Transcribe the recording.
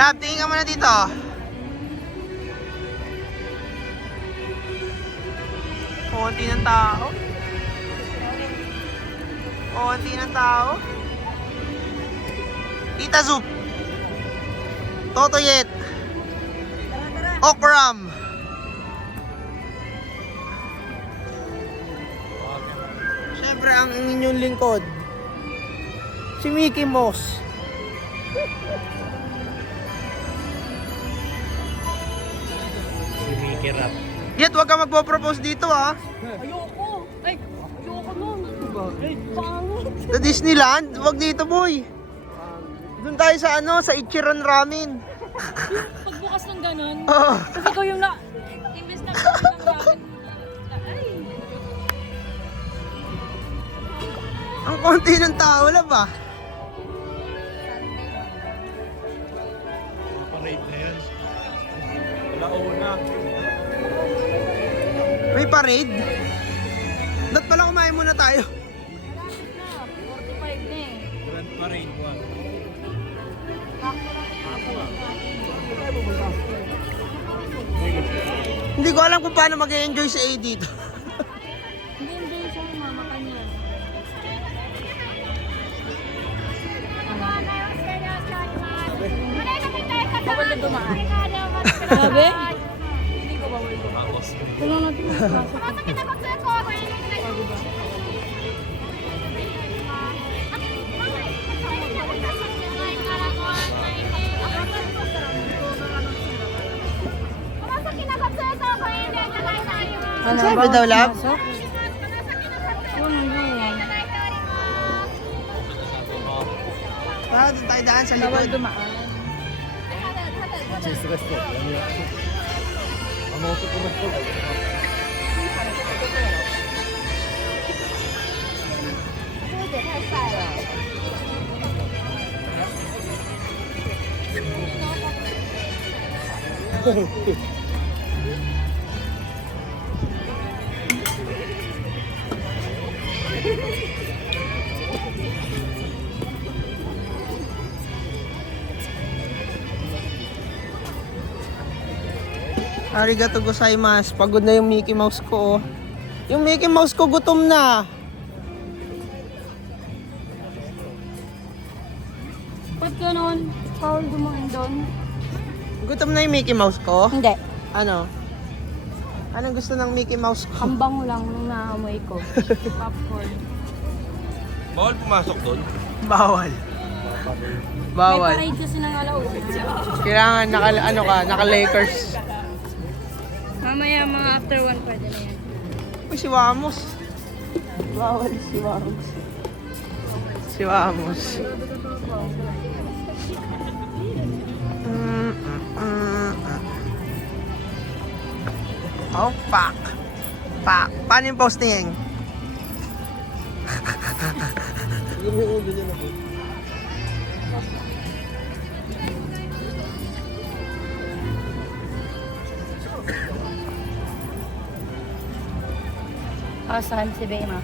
Rap, tingin ka muna dito. Konti ng tao. Konti ng tao. Tita Zup. Totoyet. Okram. Siyempre ang inyong lingkod. Si Mickey Mouse. Si Mickey Rap. Yet, wag ka magpo-propose dito ah. Ayoko! Ay! Ayoko nun! Ay, pangit! Sa Disneyland, wag dito boy. Doon tayo sa ano, sa Ichiran Ramen. Pagbukas ng ganun, Oh. kasi ikaw yung na... Imbes na kami ng ramen. Ay! Ang konti ng tao lang ba? Parade na yan. Wala una. May parade? Ba't pala kumain muna tayo? Malapit na! 45 na eh. Grand Parade 1. Hindi ko alam kung paano mag-enjoy si A dito. Hindi, hindi siya mama kanya. Bawal na dumaan. Sabi? Hindi ko bawal dumaan. Tulungan natin magpasok. Sabi daw, love? Doon tayo daan sa Bawal likod. dumaan. Stress po. Ano ko po? Arigato gozaimasu. Pagod na yung Mickey Mouse ko. Oh. Yung Mickey Mouse ko gutom na. Ba't ganon? Bawal dumaan doon? Gutom na yung Mickey Mouse ko? Hindi. Ano? Anong gusto ng Mickey Mouse ko? Ang bango lang nung naamoy ko. Popcorn. Bawal pumasok doon. Bawal. May Bawal. parade kasi ng alauna. Kailangan naka-Lakers. Mamaya mga after 1 pwede na yan. Uy, si Wamos. Bawal si Wamos. Si Wamos. Oh, pak. Pak. Paano yung posting? Asan si Bema?